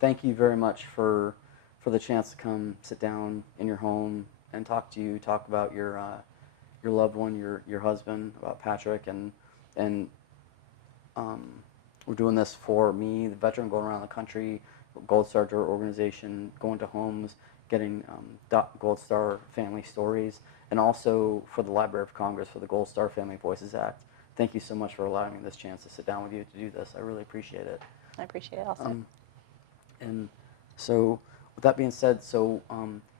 thank you very much for the chance to come sit down in your home and talk to you, talk about your loved one, your husband, about Patrick, and um, we're doing this for me, the veteran, going around the country, Gold Star organization, going to homes, getting Gold Star family stories, and also for the Library of Congress for the Gold Star Family Voices Act. Thank you so much for allowing me this chance to sit down with you to do this. I really appreciate it. I appreciate it also. And so, with that being said,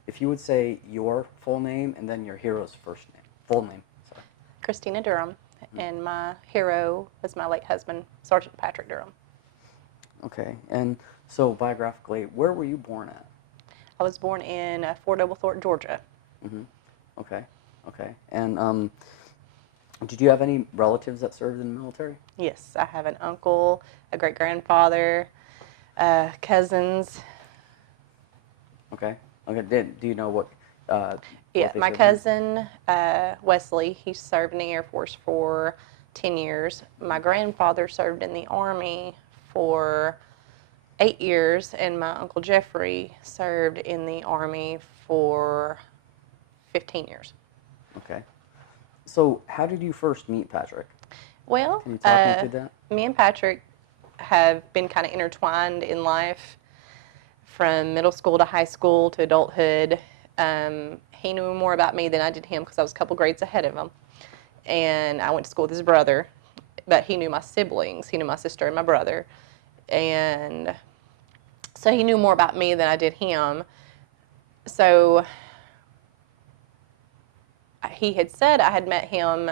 if you would say your full name and then your hero's first name, full name. Sorry. Christina Durham, and my hero was my late husband, Sergeant Patrick Durham. Okay, and so biographically, where were you born at? I was born in Fort Oglethorpe, Georgia. Mm-hmm. Okay, okay. And did you have any relatives that served in the military? Yes, I have an uncle, a great-grandfather, cousins. Okay, okay. Do you know what? Yeah, what they my served in? cousin, Wesley, he served in the Air Force for 10 years. My grandfather served in the Army for 8 years, and my Uncle Jeffrey served in the Army for 15 years. Okay. So, how did you first meet Patrick? Well, Can you talk me through that? me and Patrick have been kind of intertwined in life from middle school to high school to adulthood. He knew more about me than I did him because I was a couple grades ahead of him. And I went to school with his brother, but he knew my siblings. He knew my sister and my brother. And so he knew more about me than I did him. So he had said I had met him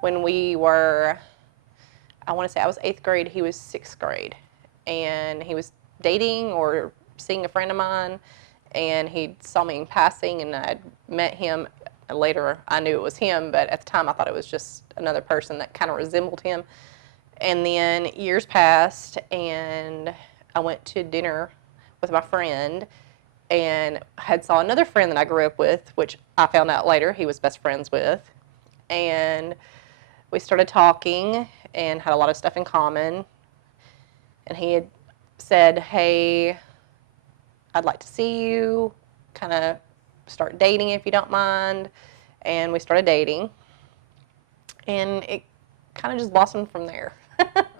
when we were, I want to say I was 8th grade, he was 6th grade. And he was dating or seeing a friend of mine, and he saw me in passing, and I met him. Later, I knew it was him, but at the time I thought it was just another person that kind of resembled him. And then years passed, and I went to dinner with my friend and had saw another friend that I grew up with, which I found out later he was best friends with. And we started talking and had a lot of stuff in common. And he had said, hey, I'd like to see you, kind of start dating if you don't mind. And we started dating. And it kind of just blossomed from there.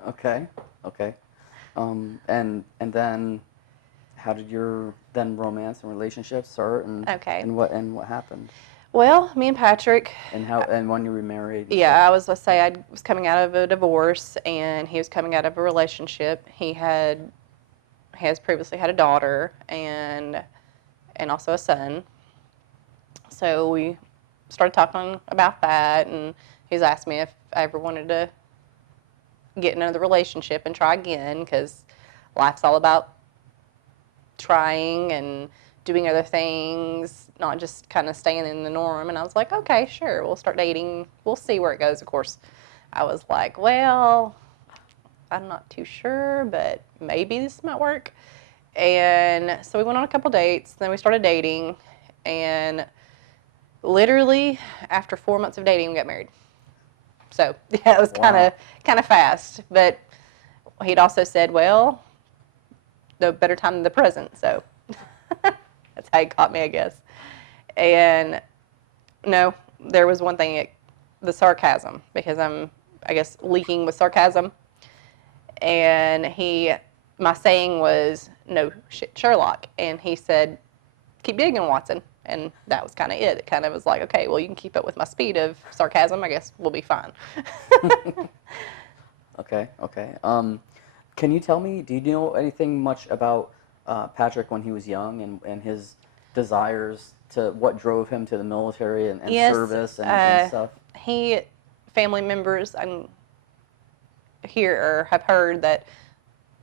Okay, okay. And then, how did your then romance and relationship start? And Okay. And what happened? Well, me and Patrick. And when you remarried? Yeah, I was, let's say, I was coming out of a divorce, and he was coming out of a relationship. He has previously had a daughter and also a son. So we started talking about that, and he's asked me if I ever wanted to get in another relationship and try again, because life's all about trying and doing other things, not just kind of staying in the norm. And I was like, okay, sure, we'll start dating. We'll see where it goes. Of course, I was like, well, I'm not too sure, but maybe this might work. And so we went on a couple dates. Then we started dating, and literally after 4 months of dating, we got married. So yeah, it was Wow. kind of fast. But he'd also said, well, no better time than the present. So that's how he caught me, I guess. And no, there was one thing, the sarcasm, because I'm, I guess, leaking with sarcasm. And my saying was, no shit, Sherlock. And he said, keep digging, Watson. And that was kind of it. It kind of was like, okay, well, you can keep up with my speed of sarcasm. I guess we'll be fine. Okay, okay. Can you tell me, do you know anything much about Patrick when he was young and his desires to what drove him to the military and Yes, service and stuff? Family members here have heard that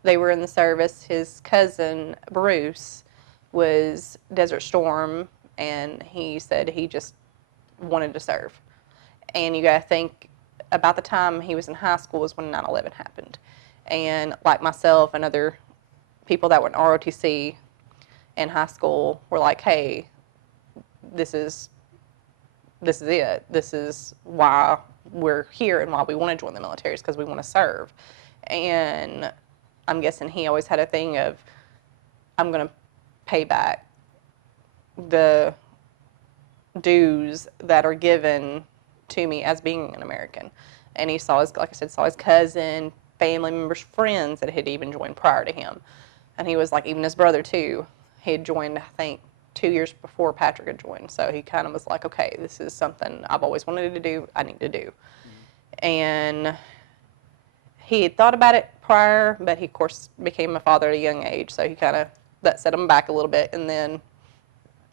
they were in the service. His cousin, Bruce, was Desert Storm, and he said he just wanted to serve. And you got to think, about the time he was in high school was when 9/11 happened. And like myself and other people that were in ROTC in high school were like, hey, this is it. This is why we're here and why we want to join the military, is because we want to serve. And I'm guessing he always had a thing of I'm going to pay back the dues that are given to me as being an American. And he saw his, like I said, saw his cousin, family members, friends that had even joined prior to him. And he was like, even his brother too, he had joined, I think, 2 years before Patrick had joined. So he kind of was like, okay, this is something I've always wanted to do, I need to do. And he had thought about it prior, but he, of course, became a father at a young age. So he kind of, that set him back a little bit. And then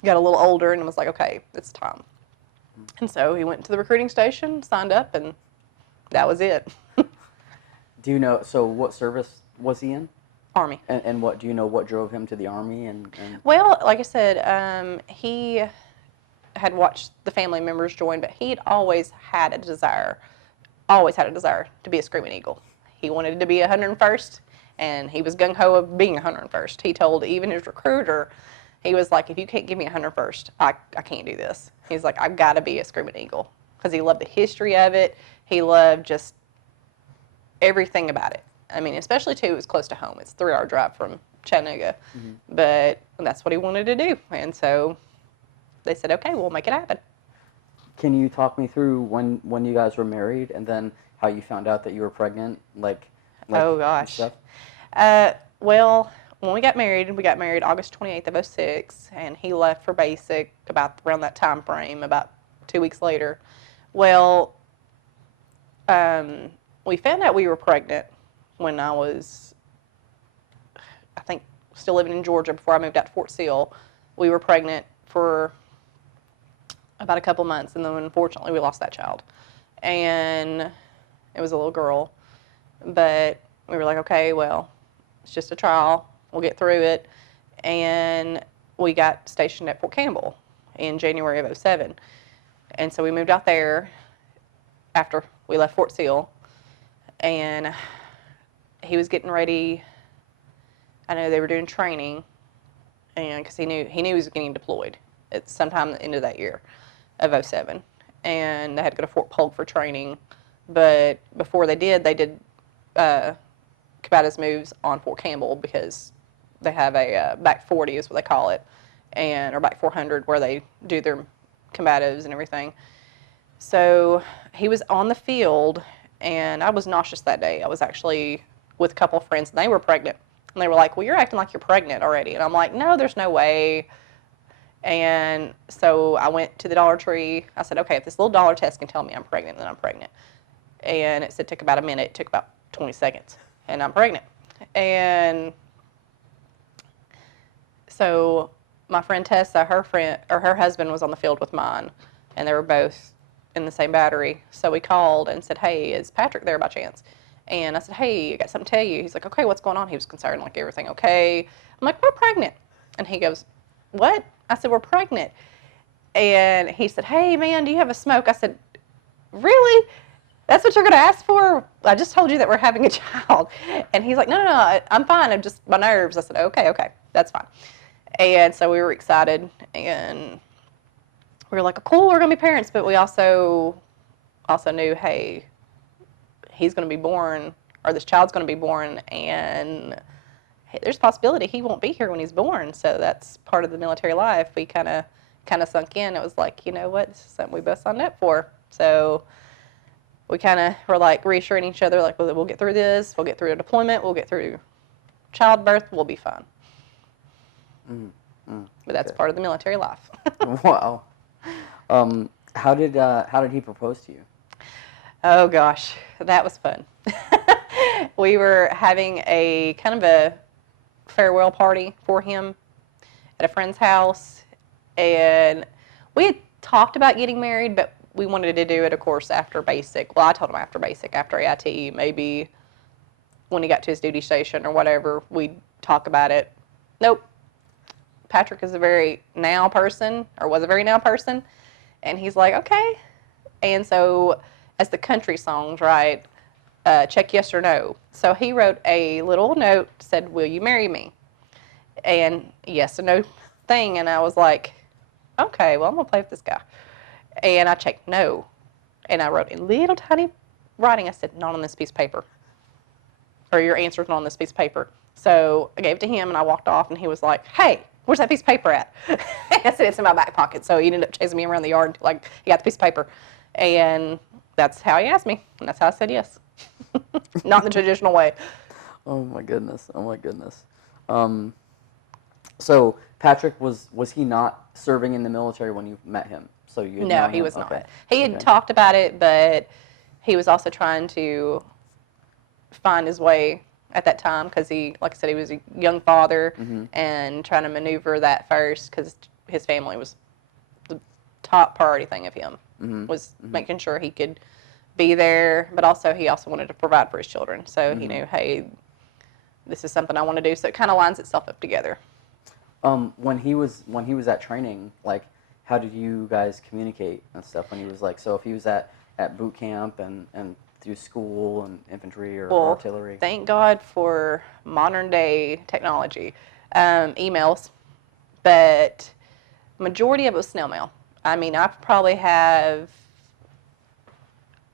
got a little older and was like, okay, it's time. And so he went to the recruiting station, signed up, and that was it. Do you know, so what service was he in? Army. And what, do you know what drove him to the Army? And Well, like I said, he had watched the family members join, but he'd always had a desire to be a Screaming Eagle. He wanted to be 101st, and he was gung-ho of being 101st. He told even his recruiter, he was like, if you can't give me 101st, I can't do this. He's like, I've got to be a Screaming Eagle, because he loved the history of it. He loved just everything about it. I mean, especially, too, it was close to home. It's a 3-hour drive from Chattanooga. But that's what he wanted to do. And so they said, okay, we'll make it happen. can you talk me through when you guys were married and then how you found out that you were pregnant? Like oh, gosh. Stuff? Well, when we got married August 28th of 06, and he left for basic about around that time frame, about 2 weeks later. Well, we found out we were pregnant when I was, I think, still living in Georgia before I moved out to Fort Sill. We were pregnant for about a couple months, and then unfortunately we lost that child. And it was a little girl. But we were like, okay, well, it's just a trial. We'll get through it. And we got stationed at Fort Campbell in January of 07. And so we moved out there after we left Fort Sill. And he was getting ready. I know they were doing training, and because he knew he was getting deployed at sometime at the end of that year of 07. And they had to go to Fort Polk for training. But before they did combatives moves on Fort Campbell, because they have a back 40 is what they call it, or back 400, where they do their combatives and everything. So he was on the field, and I was nauseous that day. I was actually with a couple of friends, and they were pregnant. And they were like, well, you're acting like you're pregnant already. And I'm like, no, there's no way. And so I went to the Dollar Tree. I said, okay, if this little dollar test can tell me I'm pregnant, then I'm pregnant. And it said it took about a minute. It took about 20 seconds. And I'm pregnant. And so my friend Tessa, her husband was on the field with mine. And they were both in the same battery. So we called and said, hey, is Patrick there by chance? And I said, hey, I got something to tell you. He's like, okay, what's going on? He was concerned, like, everything okay? I'm like, we're pregnant. And he goes, what? I said, we're pregnant. And he said, hey, man, do you have a smoke? I said, really? That's what you're going to ask for? I just told you that we're having a child. And he's like, no, I'm fine. I'm just, my nerves. I said, okay, that's fine. And so we were excited. And we were like, oh, cool, we're going to be parents. But we also knew, hey, he's going to be born, or this child's going to be born, and hey, there's a possibility he won't be here when he's born. So that's part of the military life. We kind of sunk in. It was like, you know what, this is something we both signed up for. So we kind of were like reassuring each other, like, we'll get through this. We'll get through a deployment. We'll get through childbirth. We'll be fine. But that's part of the military life. Wow. How did he propose to you? Oh, gosh, that was fun. We were having a kind of a farewell party for him at a friend's house, and we had talked about getting married, but we wanted to do it, of course, after basic. Well, I told him after basic, after AIT, maybe when he got to his duty station or whatever, we'd talk about it. Nope. Patrick is a very now person, or was a very now person, and he's like, okay. And so, as the country songs, right, check yes or no. So he wrote a little note, said, will you marry me? And yes or no thing. And I was like, okay, well, I'm going to play with this guy. And I checked no. And I wrote in little tiny writing, I said, not on this piece of paper. Or your answer's not on this piece of paper. So I gave it to him, and I walked off, and he was like, "Hey, where's that piece of paper at?" I said, "It's in my back pocket." So he ended up chasing me around the yard until he got the piece of paper. And that's how he asked me, and that's how I said yes. Not in the traditional way. Oh my goodness. Oh my goodness. Um, so Patrick was he not serving in the military when you met him? So you had No, known he him? was Okay. not. He had Okay. talked about it, but he was also trying to find his way at that time because he, like I said, he was a young father and trying to maneuver that first because his family was the top priority thing of him was making sure he could be there, but also he also wanted to provide for his children. So he knew, hey, this is something I want to do. So it kind of lines itself up together. When he was at training, like, how did you guys communicate and stuff? When he was like, so if he was at boot camp and through school and infantry or Well, artillery. thank God for modern day technology, emails, but majority of it was snail mail. I mean, I probably have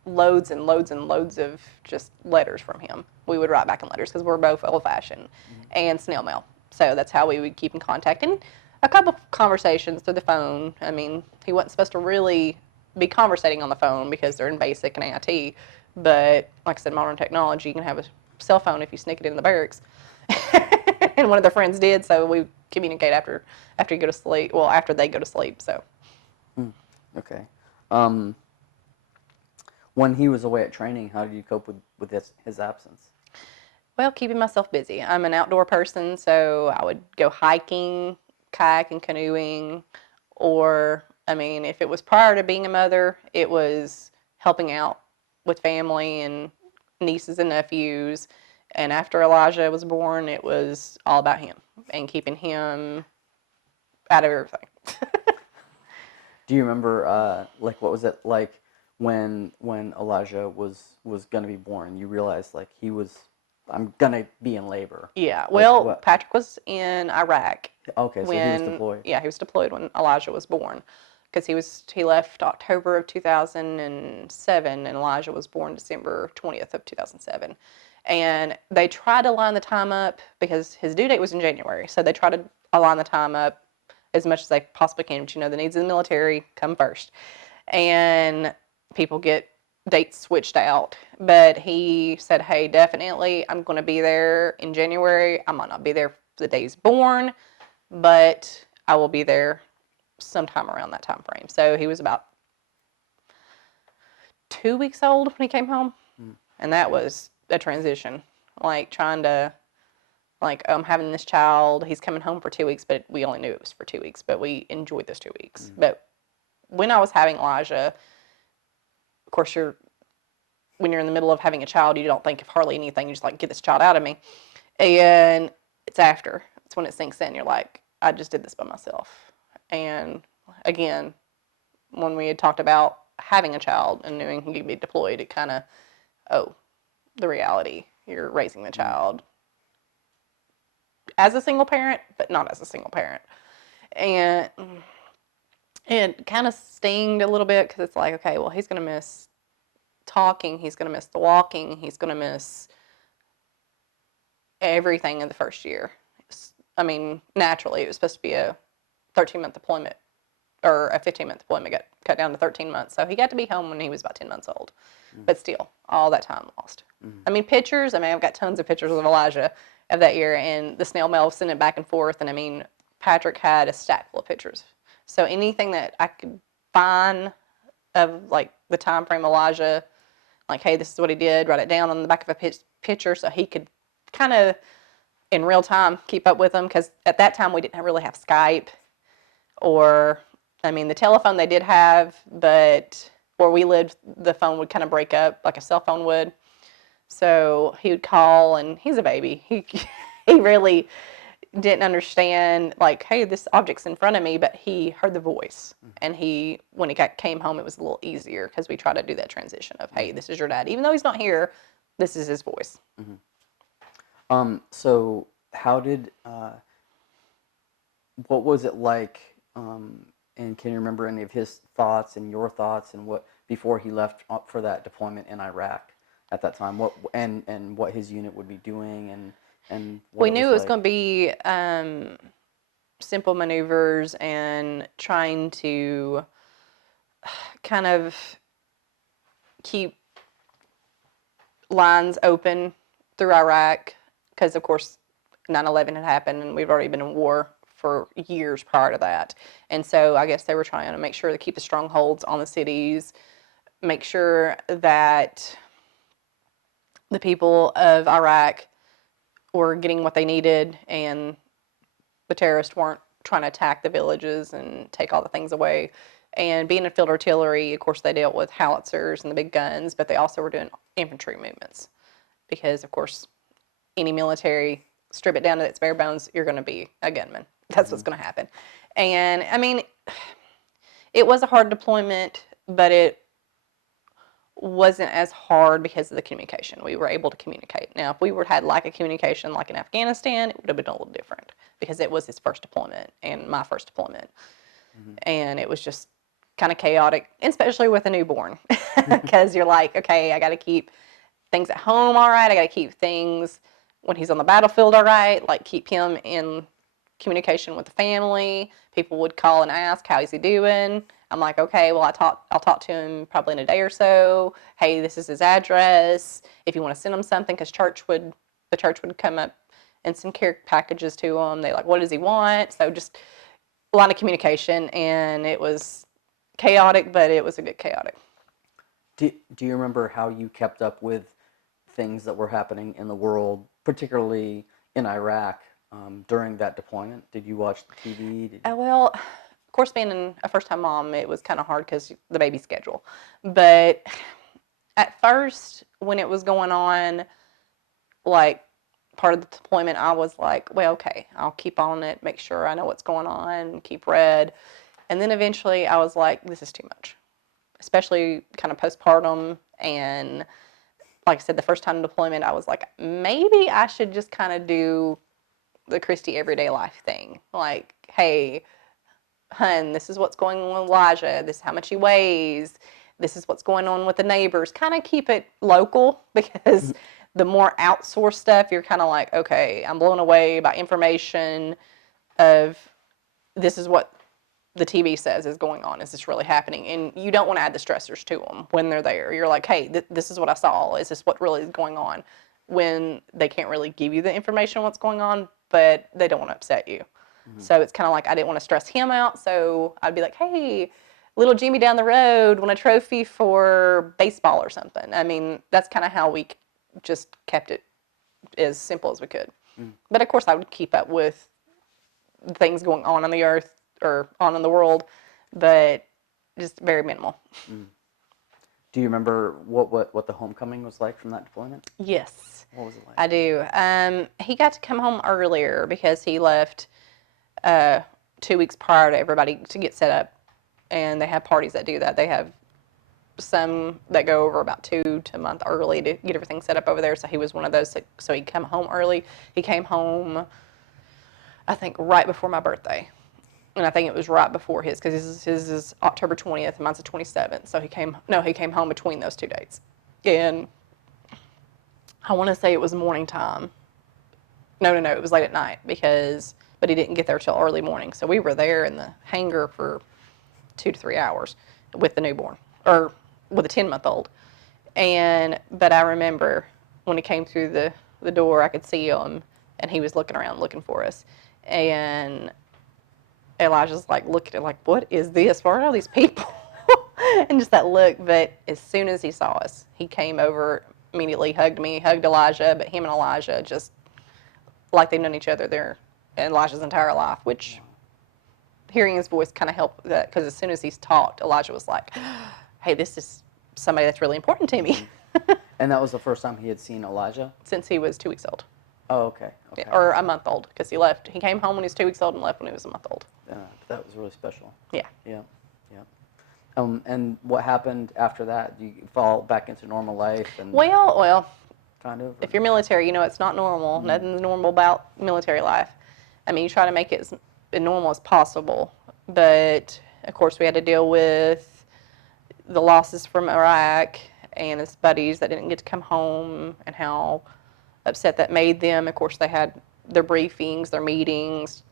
loads and loads and loads of just letters from him. We would write back in letters because we're both old-fashioned, and snail mail. So that's how we would keep in contact. And a couple of conversations through the phone. I mean, he wasn't supposed to really be conversating on the phone because they're in basic and AIT. But like I said, modern technology, you can have a cell phone if you sneak it in the barracks. And one of their friends did, so we communicate after you go to sleep. Well, after they go to sleep. So. Okay. When he was away at training, how did you cope with his absence? Well, keeping myself busy. I'm an outdoor person, so I would go hiking, kayaking, canoeing, or, I mean, if it was prior to being a mother, it was helping out with family and nieces and nephews. And after Elijah was born, it was all about him and keeping him out of everything. Do you remember, like, what was it like when Elijah was gonna be born? You realized like I'm gonna be in labor. Yeah, Like, well, what? Patrick was in Iraq Okay, so he was when, deployed. yeah, he was deployed when Elijah was born because he left October of 2007 and Elijah was born December 20th of 2007. And they tried to line the time up because his due date was in January. So they tried to align the time up as much as they possibly can. But you know, the needs of the military come first. And people get dates switched out. But he said, hey, definitely, I'm going to be there in January. I might not be there the day he's born, but I will be there sometime around that time frame. So he was about 2 weeks old when he came home. And that was a transition. Like trying to, like, I'm having this child. He's coming home for 2 weeks, but we only knew it was for 2 weeks. But we enjoyed those 2 weeks. But when I was having Elijah, of course, when you're in the middle of having a child, you don't think of hardly anything. You just like, get this child out of me. And it's when it sinks in. You're like, I just did this by myself. And again, when we had talked about having a child and knowing he could be deployed, it kind of, the reality. You're raising the child as a single parent, but not as a single parent. And it kind of stinged a little bit because it's like, okay, well, he's going to miss talking. He's going to miss the walking. He's going to miss everything in the first year. I mean, naturally, it was supposed to be a 13-month deployment or a 15-month deployment, got cut down to 13 months. So he got to be home when he was about 10 months old. But still, all that time lost. I mean, pictures, I've got tons of pictures of Elijah of that year, and the snail mail sent it back and forth. And I mean, Patrick had a stack full of pictures. So anything that I could find of like the time frame Elijah, like, hey, this is what he did, write it down on the back of a picture so he could kind of in real time keep up with them. Because at that time we didn't really have Skype or, I mean, the telephone they did have, but where we lived, the phone would kind of break up like a cell phone would. So he would call, and he's a baby. He really didn't understand, like, hey, this object's in front of me, but he heard the voice. And when he came home, it was a little easier because we try to do that transition of, hey, this is your dad. Even though he's not here, this is his voice. So how did, what was it like, and can you remember any of his thoughts and your thoughts and what, before he left for that deployment in Iraq at that time, what his unit would be doing and and what We it knew was it was like? going to be simple maneuvers and trying to kind of keep lines open through Iraq because, of course, 9/11 had happened and we've already been in war for years prior to that. And so I guess they were trying to make sure to keep the strongholds on the cities, make sure that the people of Iraq were getting what they needed and the terrorists weren't trying to attack the villages and take all the things away. And being in field artillery, of course, they dealt with howitzers and the big guns, but they also were doing infantry movements because, of course, any military, strip it down to its bare bones, you're going to be a gunman. That's what's going to happen. And I mean, it was a hard deployment, but it wasn't as hard because of the communication. We were able to communicate. Now, if we would had like a communication like in Afghanistan, it would have been a little different because it was his first deployment and my first deployment. And it was just kind of chaotic, especially with a newborn, because you're like, okay, I got to keep things at home all right. I got to keep things when he's on the battlefield all right, like keep him in communication with the family. People would call and ask, how is he doing? I'm like, okay, well, I'll talk to him probably in a day or so. Hey, this is his address. If you want to send him something, because the church would come up and send care packages to him. They like, what does he want? So just a lot of communication, and it was chaotic, but it was a good chaotic. Do you remember how you kept up with things that were happening in the world, particularly in Iraq, during that deployment? Did you watch the TV? Well, of course, being a first-time mom, it was kind of hard because the baby schedule. But at first, when it was going on, like part of the deployment, I was like, well, okay, I'll keep on it, make sure I know what's going on, keep read. And then eventually I was like, this is too much, especially kind of postpartum. And like I said, the first time deployment, I was like, maybe I should just kind of do the Christy everyday life thing. Like, hey, hun, this is what's going on with Elijah. This is how much he weighs. This is what's going on with the neighbors. Kind of keep it local because the more outsourced stuff, you're kind of like, okay, I'm blown away by information of this is what the TV says is going on. Is this really happening? And you don't want to add the stressors to them when they're there. You're like, hey, this is what I saw. Is this what really is going on? When they can't really give you the information on what's going on, but they don't want to upset you. So it's kind of like I didn't want to stress him out. So I'd be like, hey, little Jimmy down the road won a trophy for baseball or something. I mean, that's kind of how we just kept it as simple as we could. But of course, I would keep up with things going on the earth or on in the world, but just very minimal. Do you remember what the homecoming was like from that deployment? Yes. What was it like? I do. He got to come home earlier because he left 2 weeks prior to everybody to get set up, and they have parties that do that. They have some that go over about 2 to a month early to get everything set up over there. So he was one of those. So he come home early. He came home, I think, right before my birthday. And I think it was right before his, because his is October 20th, and mine's the 27th. So he came home between those 2 dates. And I want to say it was morning time. No, it was late at night but he didn't get there till early morning. So we were there in the hangar for 2 to 3 hours with the newborn, or with a 10-month-old. But I remember when he came through the door, I could see him, and he was looking around looking for us. And Elijah's like looking at like, what is this? Where are all these people? And just that look. But as soon as he saw us, he came over immediately, hugged me, hugged Elijah. But him and Elijah just like they've known each other their Elijah's entire life, which hearing his voice kind of helped with that, because as soon as he's talked, Elijah was like, hey, this is somebody that's really important to me. And that was the first time he had seen Elijah? Since he was 2 weeks old. Oh, okay. Or a month old, because he left. He came home when he was 2 weeks old and left when he was a month old. That was really special. Yeah. Yeah. And what happened after that? Do you fall back into normal life? And Well, kind of. if you're military, you know it's not normal. Nothing's normal about military life. I mean, you try to make it as normal as possible. But, of course, we had to deal with the losses from Iraq and his buddies that didn't get to come home, and how upset that made them. Of course, they had their briefings, their meetings,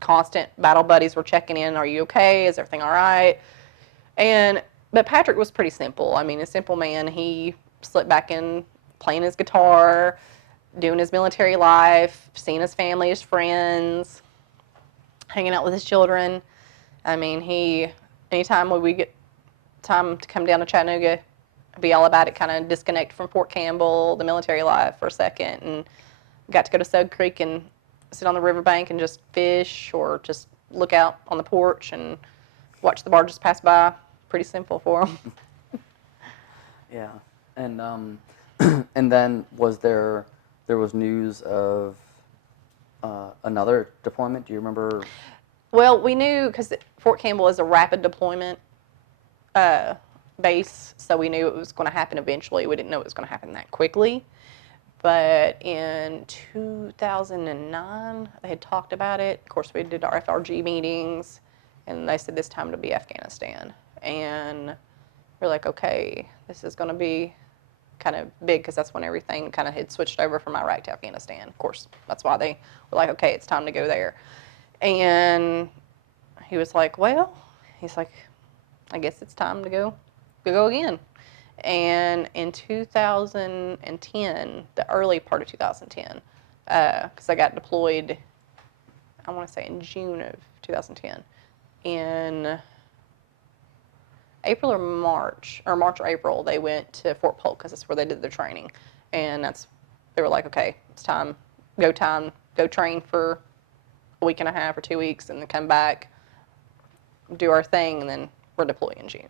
constant battle buddies were checking in. Are you okay? Is everything all right? But Patrick was pretty simple. I mean, a simple man. He slipped back in playing his guitar, doing his military life, seeing his family, his friends, hanging out with his children. I mean, anytime we get time to come down to Chattanooga, be all about it, kind of disconnect from Fort Campbell, the military life for a second, and got to go to Sug Creek and sit on the riverbank and just fish or just look out on the porch and watch the barges pass by. Pretty simple for him. Yeah, and and then there was news of another deployment. Do you remember? Well, we knew because Fort Campbell is a rapid deployment base, so we knew it was going to happen eventually. We didn't know it was going to happen that quickly. But in 2009, they had talked about it. Of course, we did our FRG meetings, and they said this time to be Afghanistan. And we're like, okay, this is going to be kind of big because that's when everything kind of had switched over from Iraq to Afghanistan. Of course, that's why they were like, okay, it's time to go there. And he was like, well, he's like, I guess it's time to go again. And in 2010, the early part of 2010, because I got deployed, I want to say in June of 2010, in April or March or April, they went to Fort Polk because that's where they did their training. And they were like, okay, it's time, go train for a week and a half or 2 weeks and then come back, do our thing, and then we're deploying in June.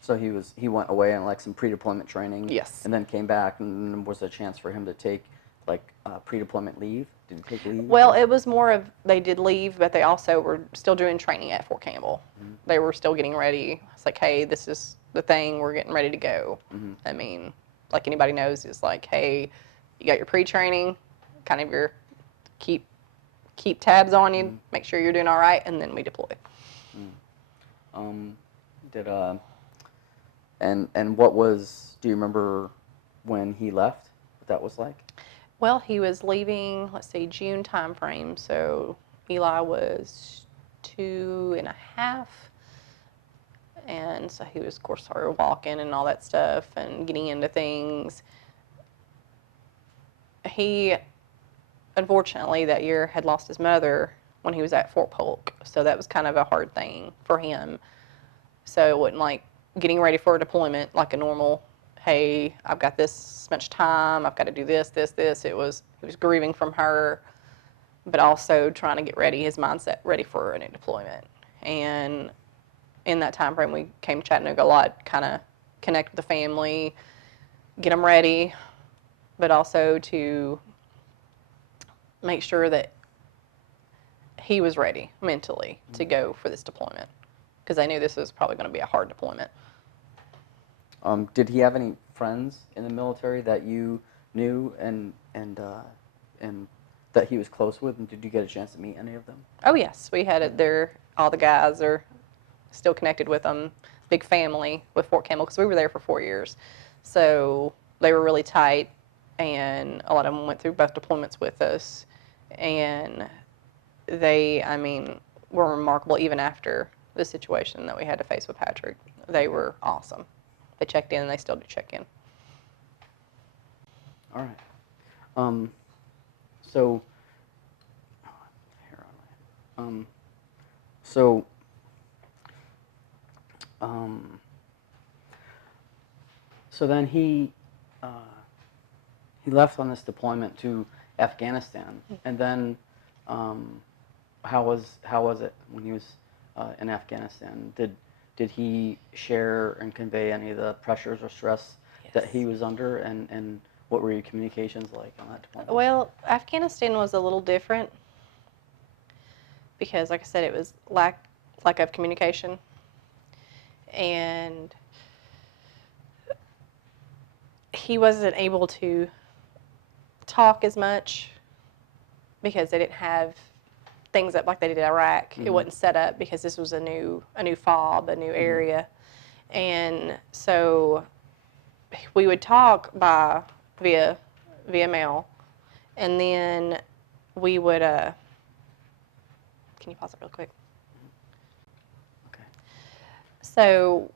So he went away on like some pre-deployment training. Yes. And then came back, and was there a chance for him to take like pre-deployment leave? Did he take leave? Well, it was more of they did leave, but they also were still doing training at Fort Campbell. Mm-hmm. They were still getting ready. It's like, hey, this is the thing. We're getting ready to go. Mm-hmm. I mean, like anybody knows, it's like, hey, you got your pre-training, kind of your keep tabs on you, make sure you're doing all right, and then we deploy. And what was? Do you remember when he left? What that was like? Well, he was leaving, let's see, June time frame. So Eli was 2.5. And so he was, of course, started walking and all that stuff and getting into things. He, unfortunately, that year had lost his mother when he was at Fort Polk. So that was kind of a hard thing for him. So it wasn't like getting ready for a deployment like a normal, hey, I've got this much time, I've got to do this. He was grieving from her, but also trying to get ready, his mindset ready for a new deployment. And in that time frame, we came to Chattanooga a lot, kind of connect with the family, get them ready, but also to make sure that he was ready mentally to go for this deployment, because I knew this was probably going to be a hard deployment. Did he have any friends in the military that you knew and that he was close with, and did you get a chance to meet any of them? Oh yes, we had it there. All the guys are still connected with them. Big family with Fort Campbell because we were there for 4 years, so they were really tight, and a lot of them went through both deployments with us, and they, I mean, were remarkable even after the situation that we had to face with Patrick. They were awesome. They checked in, and they still do check in. All right. So, so then he left on this deployment to Afghanistan, and then how was it when he was in Afghanistan? Did he share and convey any of the pressures or stress that he was under, and what were your communications like on that deployment? Well, Afghanistan was a little different because, like I said, it was lack of communication, and he wasn't able to talk as much because they didn't have things up like they did in Iraq. Mm-hmm. It wasn't set up because this was a new FOB, a new area, and so we would talk via via mail. And then we would, can you pause it real quick? Okay. So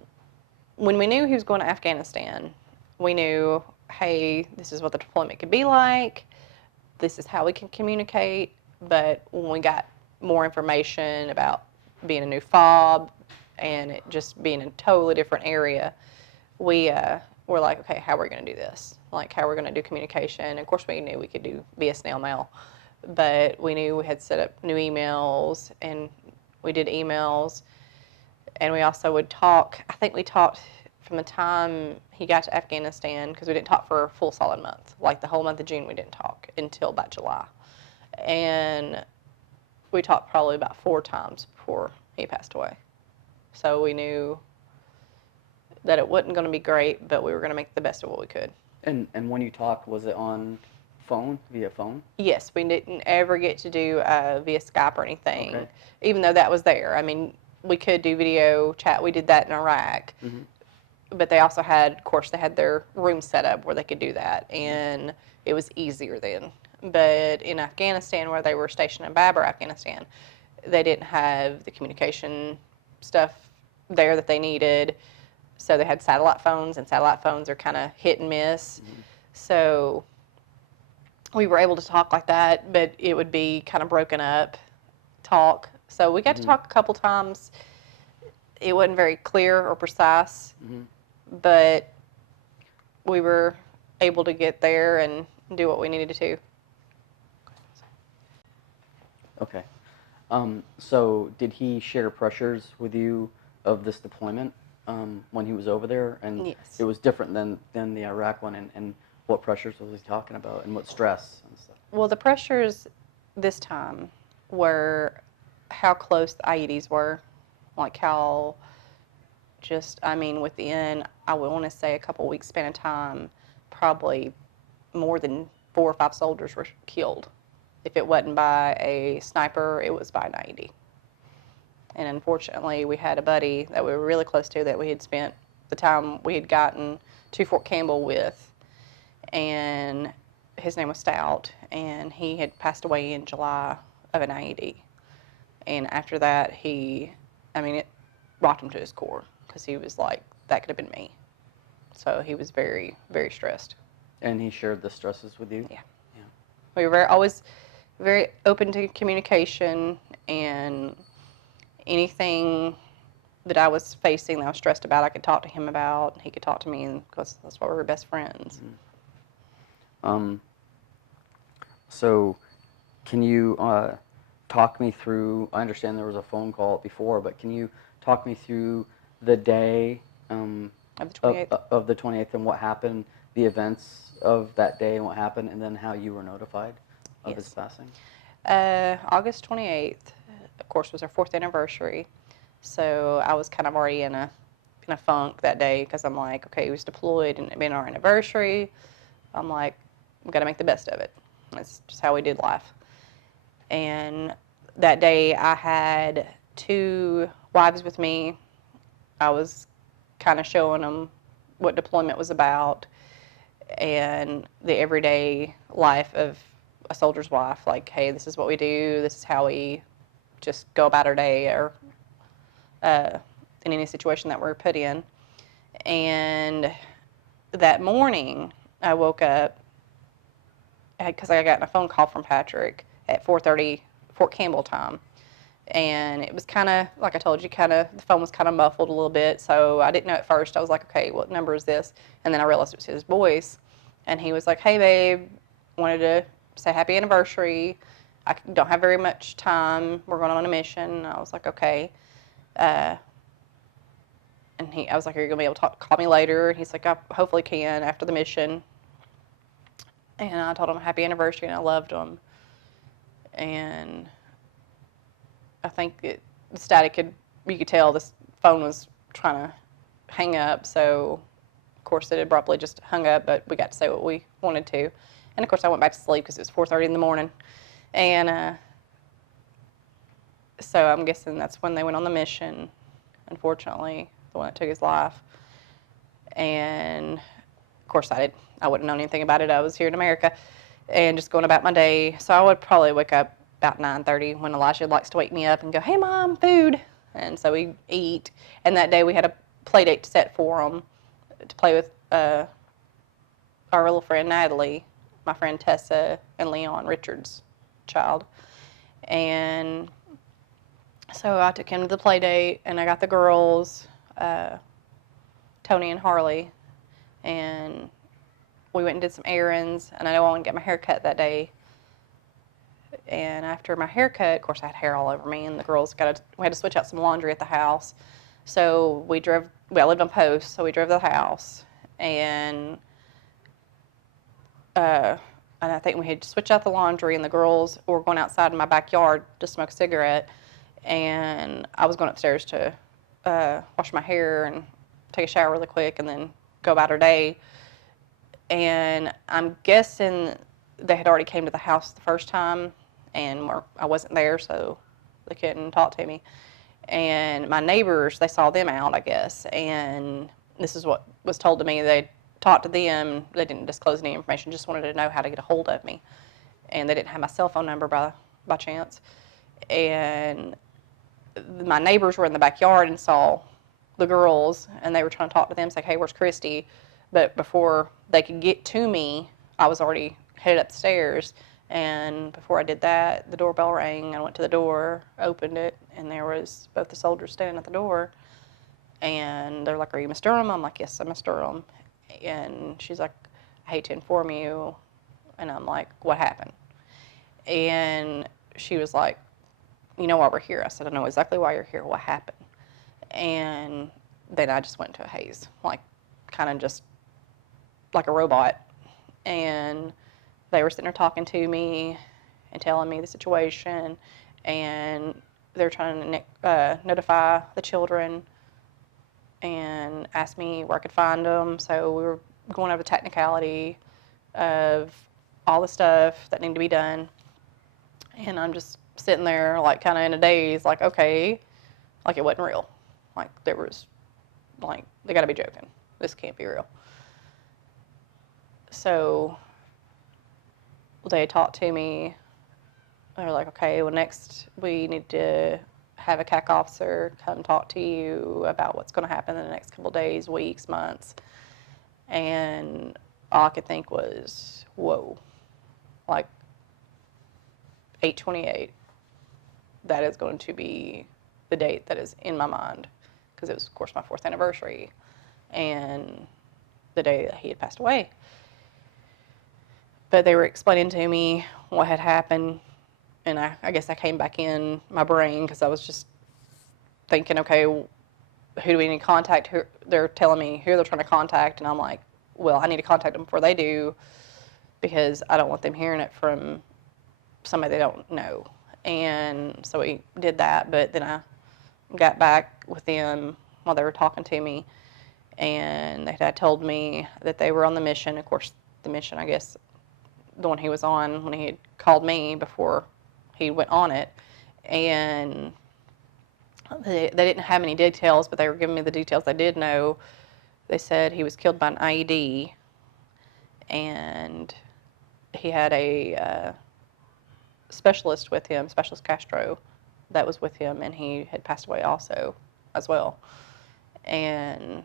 when we knew he was going to Afghanistan, we knew, hey, this is what the deployment could be like. This is how we can communicate. But when we got more information about being a new fob and it just being in a totally different area, we were like, okay, how are we going to do this? Like, how are we going to do communication? And of course, we knew we could do via snail mail, but we knew we had set up new emails, and we did emails, and we also would talk. I think we talked from the time he got to Afghanistan, because we didn't talk for a full solid month. Like the whole month of June, we didn't talk until about July. And we talked probably about 4 times before he passed away. So we knew that it wasn't going to be great, but we were going to make the best of what we could. And when you talked, was it on phone, via phone? Yes, we didn't ever get to do via Skype or anything, Okay. even though that was there. I mean, we could do video chat. We did that in Iraq. Mm-hmm. But they also had, of course, they had their room set up where they could do that, and it was easier then. But in Afghanistan, where they were stationed in Babar, Afghanistan, they didn't have the communication stuff there that they needed. So they had satellite phones, and satellite phones are kind of hit and miss. Mm-hmm. So we were able to talk like that, but it would be kind of broken up talk. So we got to talk a couple times. It wasn't very clear or precise, but we were able to get there and do what we needed to do. Okay. So did he share pressures with you of this deployment when he was over there? And yes. It was different than the Iraq one, and what pressures was he talking about, and what stress and stuff? Well, the pressures this time were how close the IEDs were, like how just, I mean, within, I would want to say a couple weeks span of time, probably more than 4 or 5 soldiers were killed. If it wasn't by a sniper, it was by an IED. And unfortunately, we had a buddy that we were really close to that we had spent the time we had gotten to Fort Campbell with, and his name was Stout, and he had passed away in July of an IED. And after that, it rocked him to his core, because he was like, that could have been me. So he was very, very stressed. And he shared the stresses with you? Yeah. We were always very open to communication, and anything that I was facing that I was stressed about, I could talk to him about, and he could talk to me, because that's why we were best friends. So can you talk me through, I understand there was a phone call before, but can you talk me through the day Of the 28th. of the 28th and what happened, the events of that day and what happened, and then how you were notified of his passing? August 28th, of course, was our 4th anniversary. So I was kind of already in a funk that day, because I'm like, okay, he was deployed and it being our anniversary. I'm like, we've got to make the best of it. That's just how we did life. And that day I had 2 wives with me. I was kind of showing them what deployment was about and the everyday life of a soldier's wife. Like, hey, this is what we do. This is how we just go about our day, or in any situation that we're put in. And that morning, I woke up because I got a phone call from Patrick at 4:30 Fort Campbell time. And it was kind of, like I told you, the phone was kind of muffled a little bit, so I didn't know at first. I was like, okay, what number is this? And then I realized it was his voice. And he was like, hey, babe, wanted to say happy anniversary. I don't have very much time. We're going on a mission. And I was like, okay. And I was like, are you going to be able to call me later? And he's like, I hopefully can after the mission. And I told him happy anniversary, and I loved him. And I think the static you could tell this phone was trying to hang up, so of course it abruptly just hung up, but we got to say what we wanted to. And of course I went back to sleep because it was 4:30 in the morning. And so I'm guessing that's when they went on the mission, unfortunately, the one that took his life. And of course I I wouldn't know anything about it. I was here in America and just going about my day. So I would probably wake up about 9:30 when Elijah likes to wake me up and go, "Hey, Mom, food." And so we eat. And that day we had a play date set for him to play with our little friend Natalie, my friend Tessa, and Leon Richards' child. And so I took him to the play date, and I got the girls, Tony and Harley, and we went and did some errands, and I wanted to get my hair cut that day. And after my haircut, of course, I had hair all over me, and the girls we had to switch out some laundry at the house. So I lived on Post, so we drove to the house, and I think we had switched out the laundry, and the girls were going outside in my backyard to smoke a cigarette, and I was going upstairs to wash my hair and take a shower really quick and then go about our day. And I'm guessing they had already came to the house the first time, and I wasn't there, so they couldn't talk to me. And my neighbors, they saw them out, I guess, and this is what was told to me. They talked to them. They didn't disclose any information, just wanted to know how to get a hold of me. And they didn't have my cell phone number by chance. And my neighbors were in the backyard and saw the girls, and they were trying to talk to them, say, "Hey, where's Christy?" But before they could get to me, I was already headed upstairs. And before I did that, the doorbell rang. I went to the door, opened it, and there was both the soldiers standing at the door. And they're like, "Are you Miss Durham?" I'm like, "Yes, I'm Miss Durham." And she's like, "I hate to inform you." And I'm like, "What happened?" And she was like, "You know why we're here?" I said, "I know exactly why you're here. What happened?" And then I just went into a haze, like kind of just like a robot. And they were sitting there talking to me and telling me the situation, and they were trying to notify the children and asked me where I could find them. So we were going over the technicality of all the stuff that needed to be done. And I'm just sitting there like kind of in a daze, like, okay, like it wasn't real. Like there was, like, they gotta be joking. This can't be real. So they talked to me. They were like, okay, well, next we need to have a CAC officer come talk to you about what's going to happen in the next couple of days, weeks, months. And all I could think was, whoa, like 8/28, that is going to be the date that is in my mind, because it was, of course, my 4th anniversary and the day that he had passed away. But they were explaining to me what had happened, and I guess I came back in my brain because I was just thinking, okay, who do we need to contact? They're telling me who they're trying to contact, and I'm like, well, I need to contact them before they do, because I don't want them hearing it from somebody they don't know. And so we did that, but then I got back with them while they were talking to me, and they had told me that they were on the mission. Of course, the mission, I guess, the one he was on when he had called me before he went on it. And they didn't have any details, but they were giving me the details I did know. They said he was killed by an IED, and he had a specialist with him, Specialist Castro, that was with him, and he had passed away also as well. And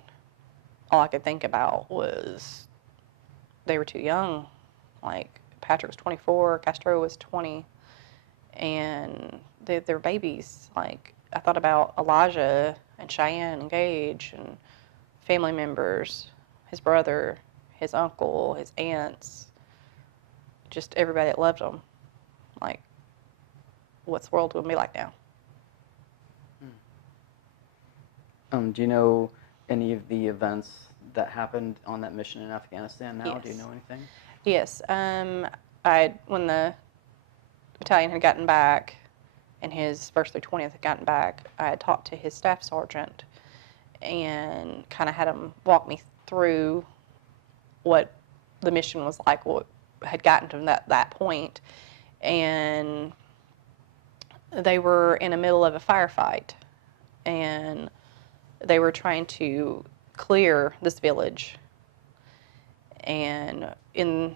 all I could think about was they were too young. Like, Patrick was 24, Castro was 20, and they're babies. Like, I thought about Elijah and Cheyenne and Gage and family members, his brother, his uncle, his aunts, just everybody that loved him. Like, what's the world going to be like now? Do you know any of the events that happened on that mission in Afghanistan now? Yes. Do you know anything? Yes. When the battalion had gotten back, and his 1st through 20th had gotten back, I had talked to his staff sergeant and kind of had him walk me through what the mission was like, what had gotten to that point. And they were in the middle of a firefight, and they were trying to clear this village. And in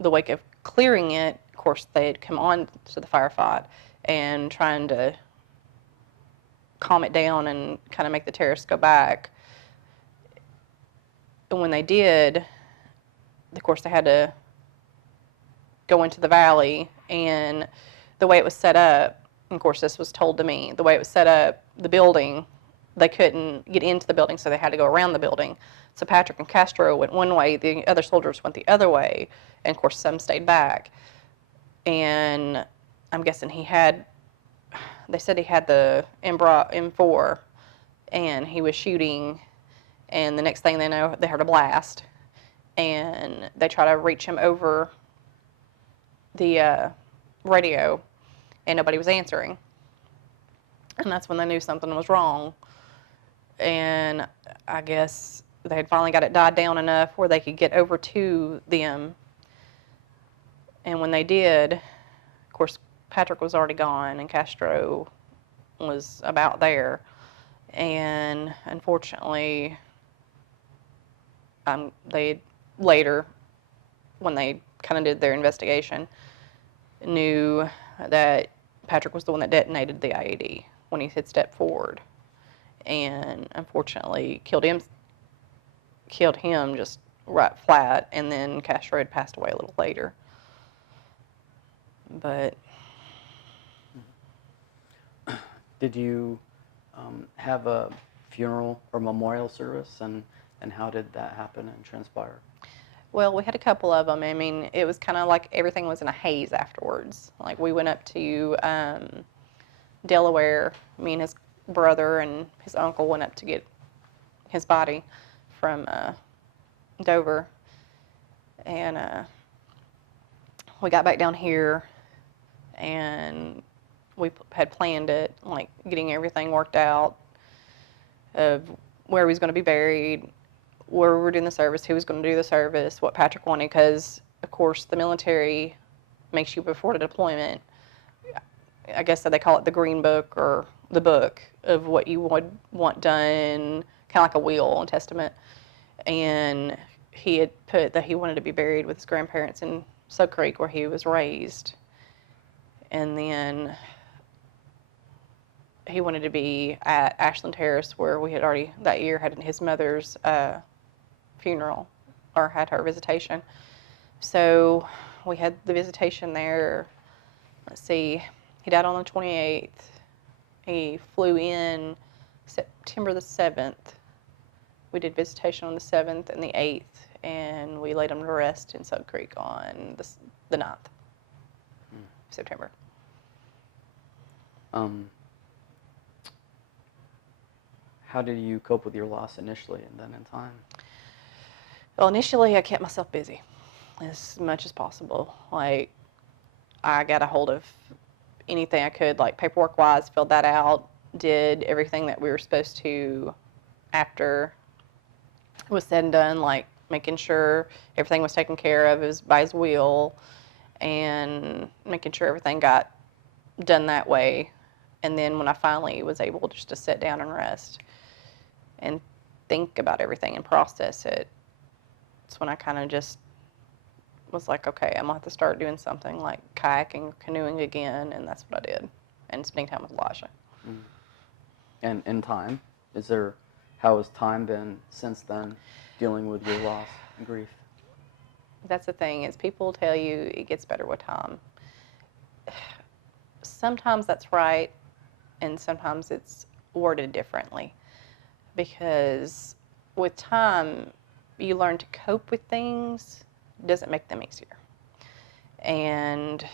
the wake of clearing it, of course, they had come on to the firefight and trying to calm it down and kind of make the terrorists go back. And when they did, of course, they had to go into the valley, and the way it was set up, and of course this was told to me, the way it was set up, the building, they couldn't get into the building, so they had to go around the building. So Patrick and Castro went one way, the other soldiers went the other way, and of course some stayed back. And I'm guessing they said he had the M4, and he was shooting, and the next thing they know, they heard a blast, and they try to reach him over the radio, and nobody was answering. And that's when they knew something was wrong. And I guess they had finally got it died down enough where they could get over to them. And when they did, of course, Patrick was already gone, and Castro was about there. And unfortunately, they later, when they kind of did their investigation, knew that Patrick was the one that detonated the IED when he had stepped forward, and unfortunately killed him just right flat. And then Castro had passed away a little later. But Did you have a funeral or memorial service, and how did that happen and transpire? well, we had a couple of them. I mean, it was kind of like everything was in a haze afterwards. Like, we went up to Delaware. Me and his brother and his uncle went up to get his body from Dover. And we got back down here, and we had planned it, like getting everything worked out of where he was going to be buried, where we were doing the service, who was going to do the service, what Patrick wanted, because, of course, the military makes you before the deployment. I guess that they call it the green book, or the book of what you would want done, kind of like a will and testament. And he had put that he wanted to be buried with his grandparents in Sug Creek, where he was raised. And then he wanted to be at Ashland Terrace, where we had already that year had his mother's funeral, or had her visitation. So we had the visitation there. Let's see, he died on the 28th. He flew in September the 7th. We did visitation on the 7th and the 8th, and we laid him to rest in Sug Creek on the 9th of September. How did you cope with your loss initially and then in time? Well, initially I kept myself busy as much as possible. Like, I got a hold of anything I could, like paperwork-wise, filled that out, did everything that we were supposed to after it was said and done, like making sure everything was taken care of by his will, and making sure everything got done that way. And then when I finally was able just to sit down and rest and think about everything and process it, it's when I kind of just was like, okay, I'm gonna have to start doing something like kayaking or canoeing again, and that's what I did, and spending time with Elijah. And in time, how has time been since then, dealing with your loss and grief? That's the thing, is people tell you it gets better with time. Sometimes that's right, and sometimes it's worded differently, because with time you learn to cope with things. Doesn't make them easier. And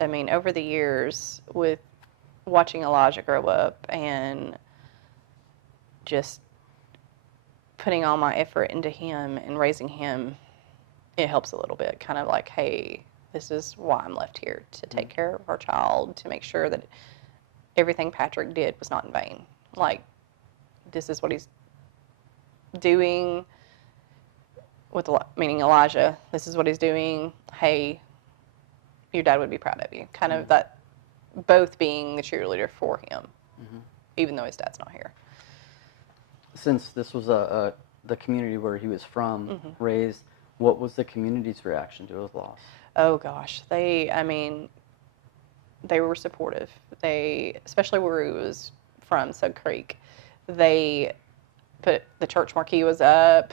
I mean, over the years, with watching Elijah grow up and just putting all my effort into him and raising him, it helps a little bit. Kind of like, hey, this is why I'm left here, to take care of our child, to make sure that everything Patrick did was not in vain. Like, this is what he's doing with, meaning Elijah, this is what he's doing. Hey, your dad would be proud of you. Kind of that, both being the cheerleader for him, even though his dad's not here. Since this was a the community where he was from, Mm-hmm. raised, what was the community's reaction to his loss? Oh gosh, I mean, they were supportive. They, especially where he was from, Sug Creek, they put the church marquee was up.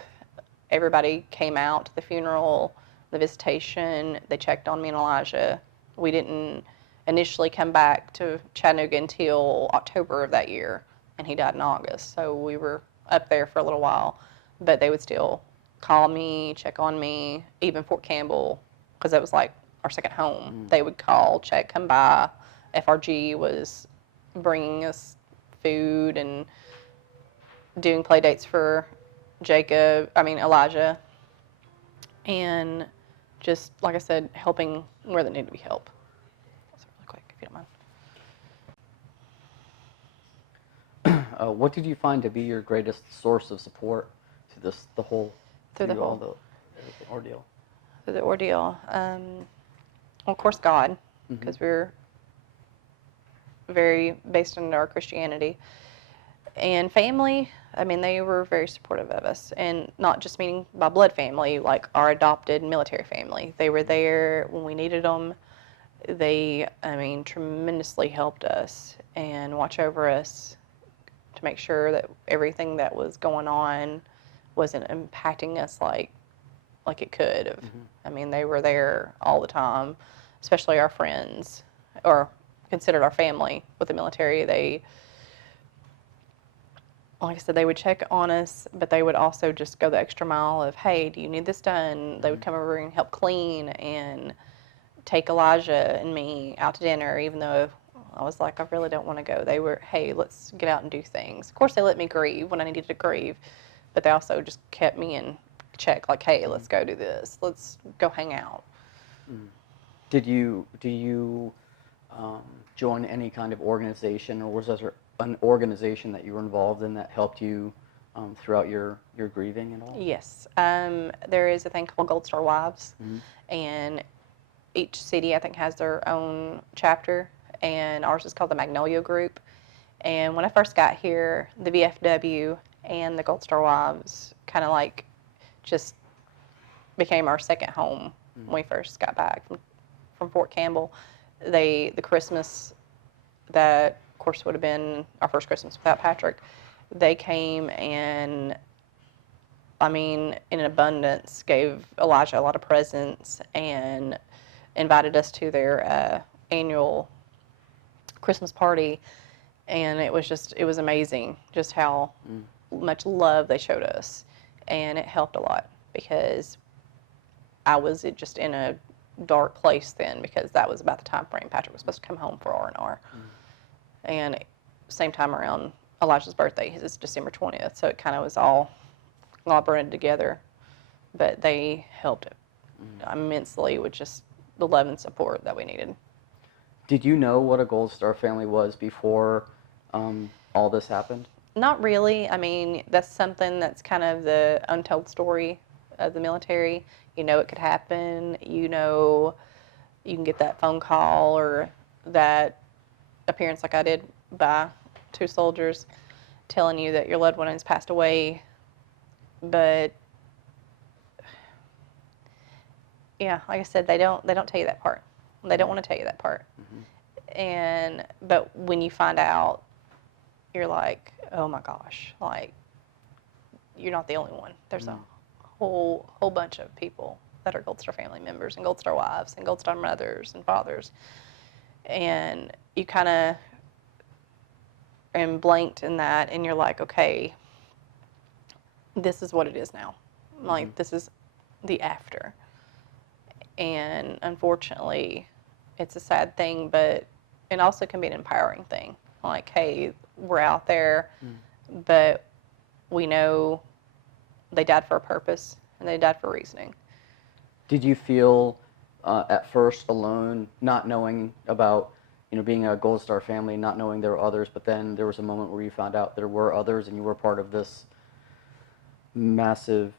Everybody came out to the funeral, the visitation. They checked on me and Elijah. We didn't initially come back to Chattanooga until October of that year, and he died in August. So we were up there for a little while, but they would still call me, check on me, even Fort Campbell, because that was like our second home. They would call, check, come by. FRG was bringing us food and doing play dates for Elijah, and just, like I said, helping where there needed to be help. So really quick, if you don't mind. What did you find to be your greatest source of support to Through the all whole, the ordeal? through the ordeal. Well, of course, God, because we're very based on our Christianity. And family, I mean, they were very supportive of us, and not just meaning by blood family, like our adopted military family. They were there when we needed them. They, I mean, tremendously helped us and watch over us to make sure that everything that was going on wasn't impacting us like it could have. I mean, they were there all the time, especially our friends, or considered our family with the military. They, like I said, they would check on us, but they would also just go the extra mile of, hey, do you need this done? They would come over and help clean and take Elijah and me out to dinner, even though I was like, I really don't want to go. They were, hey, let's get out and do things. Of course, they let me grieve when I needed to grieve, but they also just kept me in check, like, hey, let's go do this. Let's go hang out. Do you join any kind of organization, or was there an organization that you were involved in that helped you throughout your grieving and all? Yes. There is a thing called Gold Star Wives, and each city, I think, has their own chapter, and ours is called the Magnolia Group. And when I first got here, the VFW and the Gold Star Wives kind of like just became our second home when we first got back from Fort Campbell. The Christmas that, of course, would have been our first Christmas without Patrick, they came and, I mean, in abundance, gave Elijah a lot of presents and invited us to their annual Christmas party. And it was amazing just how much love they showed us. And it helped a lot because I was just in a dark place then, because that was about the time frame Patrick was supposed to come home for R&R. And same time around Elijah's birthday, his is December 20th, so it kind of was all blended together. But they helped immensely with just the love and support that we needed. Did you know what a Gold Star family was before all this happened? Not really. I mean, that's something that's kind of the untold story of the military. You know it could happen. You know you can get that phone call or that appearance like I did by two soldiers telling you that your loved one has passed away. But yeah, like I said, they don't tell you that part. They don't want to tell you that part. But when you find out, you're like, oh my gosh, like, you're not the only one. There's a whole bunch of people that are Gold Star family members and Gold Star wives and Gold Star mothers and fathers. And you kind of am blanked in that, and you're like, okay, this is what it is now. Like, this is the after. And unfortunately, it's a sad thing, but it also can be an empowering thing. Like, hey, we're out there, but we know they died for a purpose and they died for reasoning. Did you feel at first alone, not knowing about, being a Gold Star family, not knowing there were others, but then there was a moment where you found out there were others and you were part of this massive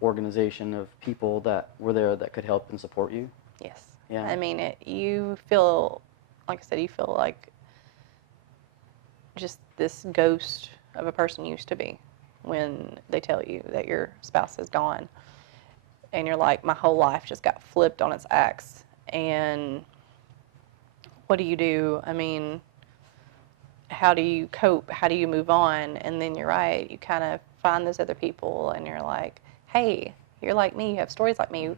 organization of people that were there that could help and support you? Yes. Yeah. I mean, you feel, like I said, you feel like just this ghost of a person used to be. when they tell you that your spouse is gone. And you're like, my whole life just got flipped on its axe. And what do you do? I mean, how do you cope? How do you move on? And then you're right, you kind of find those other people and you're like, hey, you're like me, you have stories like me.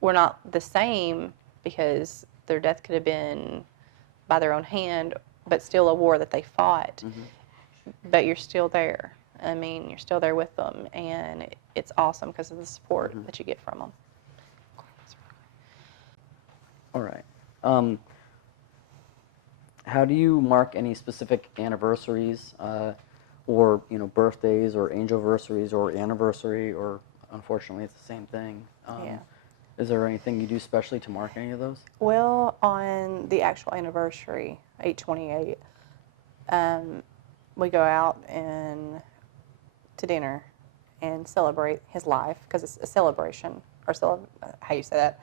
We're not the same because their death could have been by their own hand, but still a war that they fought. But you're still there. I mean, you're still there with them, and it's awesome because of the support that you get from them. All right. How do you mark any specific anniversaries, or birthdays, or angelversaries, or anniversary, or unfortunately it's the same thing? Yeah. Is there anything you do specially to mark any of those? Well, on the actual anniversary, 8/28, we go out and to dinner and celebrate his life because it's a celebration, or how you say that,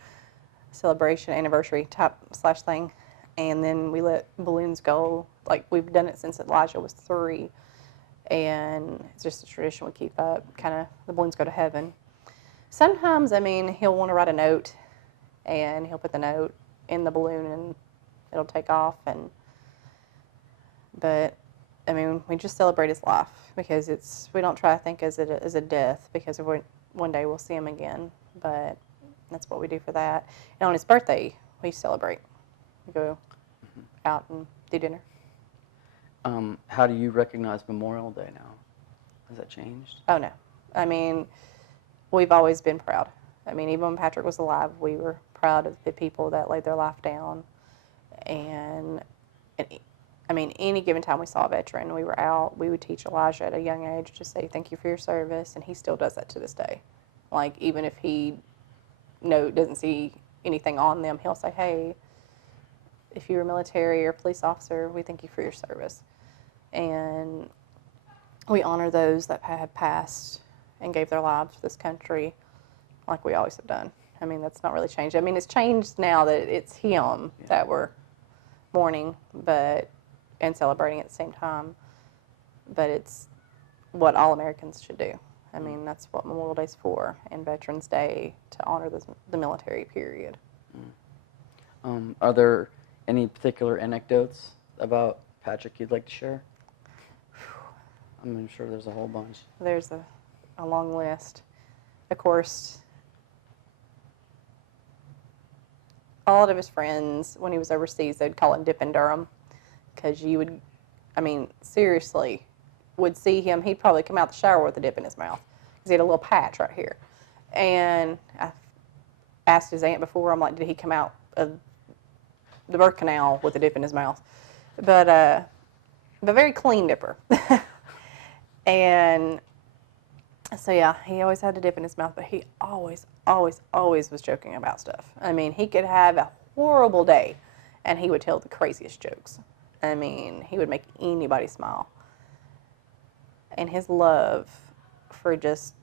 celebration, anniversary type / thing. And then we let balloons go. Like, we've done it since Elijah was 3, and it's just a tradition we keep up. Kind of, the balloons go to heaven. Sometimes, I mean, he'll want to write a note, and he'll put the note in the balloon, and it'll take off. But I mean, we just celebrate his life because we don't try to think as a death, because one day we'll see him again. But that's what we do for that. And on his birthday, we celebrate. We go out and do dinner. How do you recognize Memorial Day now? Has that changed? Oh, no. I mean, we've always been proud. I mean, even when Patrick was alive, we were proud of the people that laid their life down. And I mean, any given time we saw a veteran, we were out, we would teach Elijah at a young age to say, thank you for your service, and he still does that to this day. Like, even if he doesn't see anything on them, he'll say, hey, if you were military or police officer, we thank you for your service. And we honor those that have passed and gave their lives for this country like we always have done. I mean, that's not really changed. I mean, it's changed now that it's him that we're mourning and celebrating at the same time. But it's what all Americans should do. I mean, that's what Memorial Day's for, and Veterans Day to honor the military, period. Are there any particular anecdotes about Patrick you'd like to share? I'm sure there's a whole bunch. There's a long list. Of course, all of his friends, when he was overseas, they'd call him Dippin Durham, because you would, I mean, seriously, would see him. He'd probably come out the shower with a dip in his mouth, because he had a little patch right here. And I asked his aunt before, I'm like, did he come out of the birth canal with a dip in his mouth? But very clean dipper. And so, yeah, he always had a dip in his mouth, but he always, always, always was joking about stuff. I mean, he could have a horrible day, and he would tell the craziest jokes. I mean, he would make anybody smile. And his love for just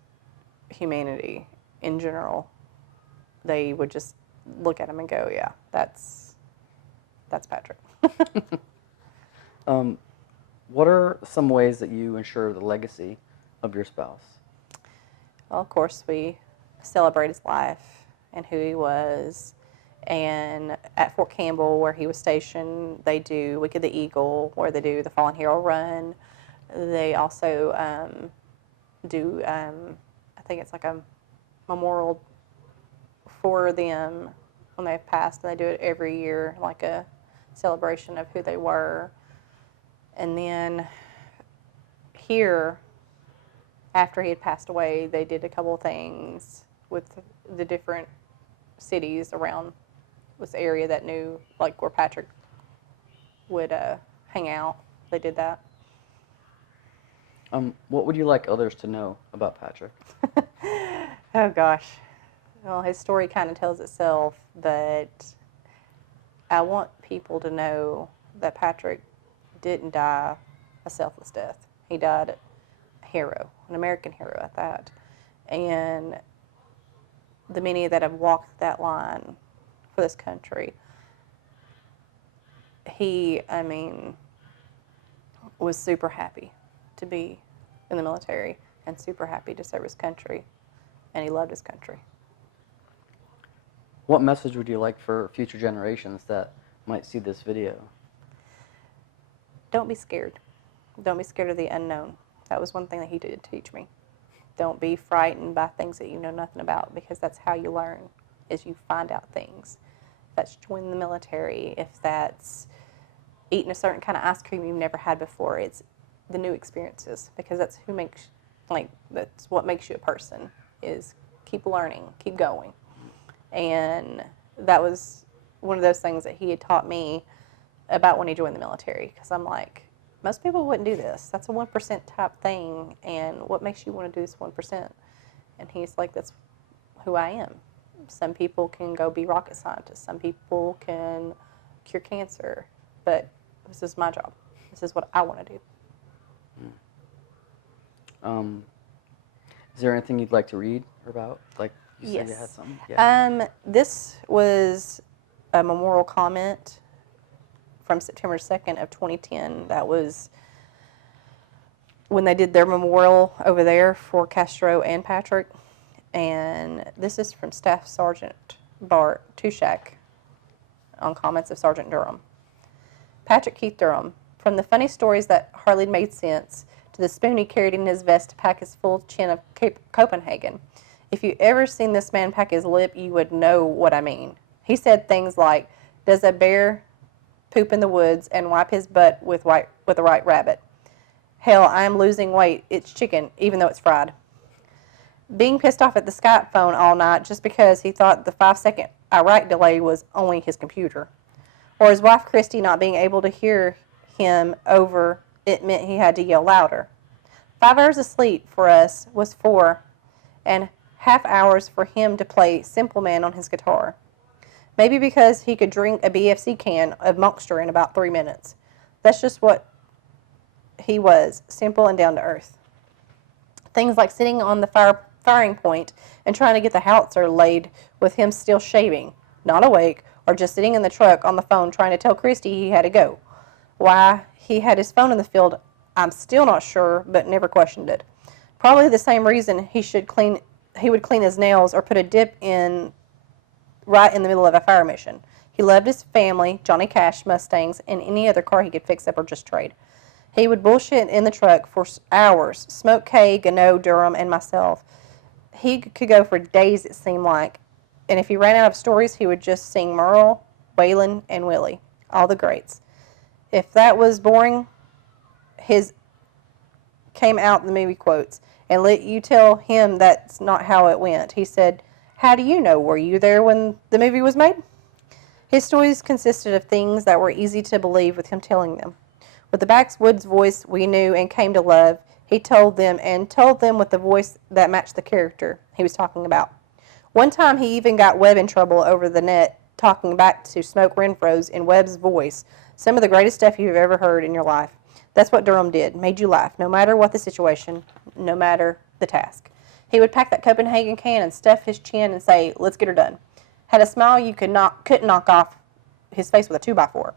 humanity in general, they would just look at him and go, yeah, that's Patrick. What are some ways that you ensure the legacy of your spouse? Well, of course, we celebrate his life and who he was. And at Fort Campbell, where he was stationed, they do Week of the Eagle, where they do the Fallen Hero Run. They also do, I think it's like a memorial for them when they've passed. And they do it every year, like a celebration of who they were. And then here, after he had passed away, they did a couple of things with the different cities around this area that knew, like, where Patrick would hang out. They did that. What would you like others to know about Patrick? Oh, gosh. Well, his story kind of tells itself, but I want people to know that Patrick didn't die a selfless death. He died a hero, an American hero at that. And the many that have walked that line for this country, he, was super happy to be in the military. and super happy to serve his country, and he loved his country. What message would you like for future generations that might see this video? Don't be scared. Don't be scared of the unknown. That was one thing that he did teach me. Don't be frightened by things that you know nothing about, because that's how you learn, is you find out things. If that's joining the military, if that's eating a certain kind of ice cream you've never had before, it's the new experiences, because that's that's what makes you a person, is keep learning, keep going. And that was one of those things that he had taught me about when he joined the military, because I'm like, most people wouldn't do this. That's a 1% type thing, and what makes you want to do this 1%? And he's like, that's who I am. Some people can go be rocket scientists. Some people can cure cancer, but this is my job. This is what I want to do. Is there anything you'd like to read about? Like you said, Yes. you had something. Yeah. This was a memorial comment from September 2nd of 2010. That was when they did their memorial over there for Castro and Patrick. And this is from Staff Sergeant Bart Tushak on comments of Sergeant Durham. Patrick Keith Durham, from the funny stories that hardly made sense to the spoon he carried in his vest to pack his full chin of Copenhagen. If you ever seen this man pack his lip, you would know what I mean. He said things like, does a bear poop in the woods and wipe his butt with a white rabbit? Hell, I'm losing weight. It's chicken, even though it's fried. Being pissed off at the Skype phone all night just because he thought the 5-second I write delay was only his computer. Or his wife Christy not being able to hear him over, it meant he had to yell louder. 5 hours of sleep for us was 4.5 hours for him to play Simple Man on his guitar. Maybe because he could drink a BFC can of Monkster in about 3 minutes. That's just what he was, simple and down to earth. Things like sitting on the firing point and trying to get the howitzer laid with him still shaving, not awake, or just sitting in the truck on the phone trying to tell Christy he had to go. Why he had his phone in the field, I'm still not sure, but never questioned it. Probably the same reason he would clean his nails or put a dip in right in the middle of a fire mission. He loved his family, Johnny Cash, Mustangs, and any other car he could fix up or just trade. He would bullshit in the truck for hours, smoke Kay, Gano, Durham, and myself. He could go for days, it seemed like. And if he ran out of stories, he would just sing Merle, Waylon, and Willie, all the greats. If that was boring, his came out in the movie quotes, and let you tell him that's not how it went. He said, how do you know? Were you there when the movie was made? His stories consisted of things that were easy to believe with him telling them. With the backwoods voice we knew and came to love, he told them with the voice that matched the character he was talking about. One time he even got Webb in trouble over the net talking back to Smoke Renfro's in Webb's voice, some of the greatest stuff you've ever heard in your life. That's what Durham did, made you laugh, no matter what the situation, no matter the task. He would pack that Copenhagen can and stuff his chin and say, let's get her done. Had a smile you couldn't knock off his face with a 2x4.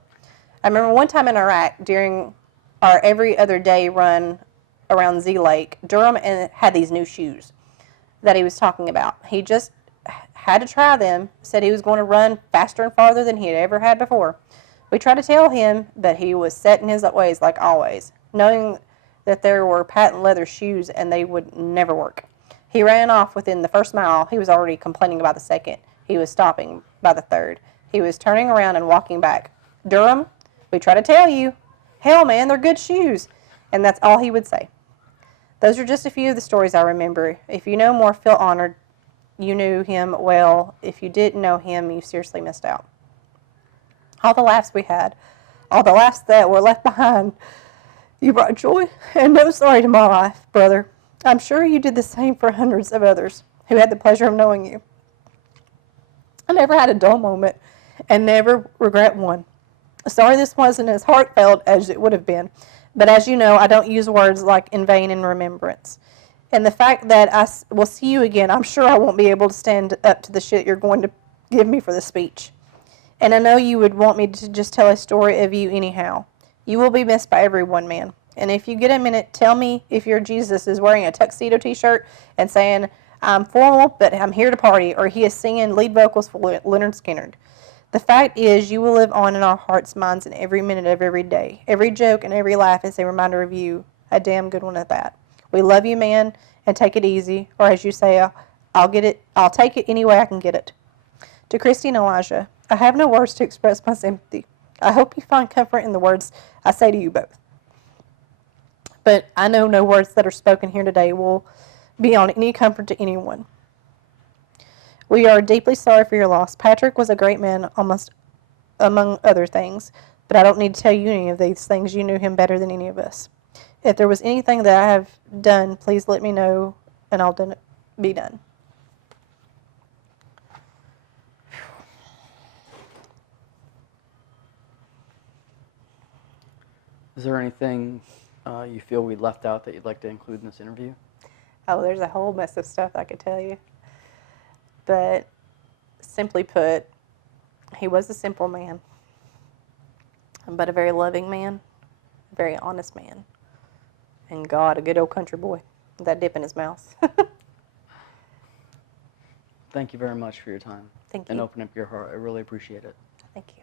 I remember one time in Iraq, during our every other day run around Z Lake, Durham had these new shoes that he was talking about. He just had to try them, said he was going to run faster and farther than he had ever had before. We tried to tell him, but he was set in his ways like always, knowing that there were patent leather shoes and they would never work. He ran off within the first mile. He was already complaining about the second. He was stopping by the third. He was turning around and walking back. Durham, we try to tell you. Hell, man, they're good shoes. And that's all he would say. Those are just a few of the stories I remember. If you know more, feel honored. You knew him well. If you didn't know him, you seriously missed out. All the laughs we had, all the laughs that were left behind, you brought joy and no sorry to my life, brother. I'm sure you did the same for hundreds of others who had the pleasure of knowing you. I never had a dull moment and never regret one. Sorry this wasn't as heartfelt as it would have been, but as you know, I don't use words like in vain in remembrance. And the fact that I will see you again, I'm sure I won't be able to stand up to the shit you're going to give me for the speech. And I know you would want me to just tell a story of you anyhow. You will be missed by everyone, man. And if you get a minute, tell me if your Jesus is wearing a tuxedo t-shirt and saying, I'm formal, but I'm here to party, or he is singing lead vocals for Leonard Skinner. The fact is, you will live on in our hearts, minds, in every minute of every day. Every joke and every laugh is a reminder of you, a damn good one at that. We love you, man, and take it easy, or as you say, I'll take it any way I can get it. To Christy and Elijah, I have no words to express my sympathy. I hope you find comfort in the words I say to you both. But I know no words that are spoken here today will be on any comfort to anyone. We are deeply sorry for your loss. Patrick was a great man, almost among other things, but I don't need to tell you any of these things. You knew him better than any of us. If there was anything that I have done, please let me know, and I'll be done. Is there anything you feel we left out that you'd like to include in this interview? Oh, there's a whole mess of stuff I could tell you. But simply put, he was a simple man, but a very loving man, a very honest man, and God, a good old country boy with that dip in his mouth. Thank you very much for your time. Thank And you. opening up your heart. I really appreciate it. Thank you.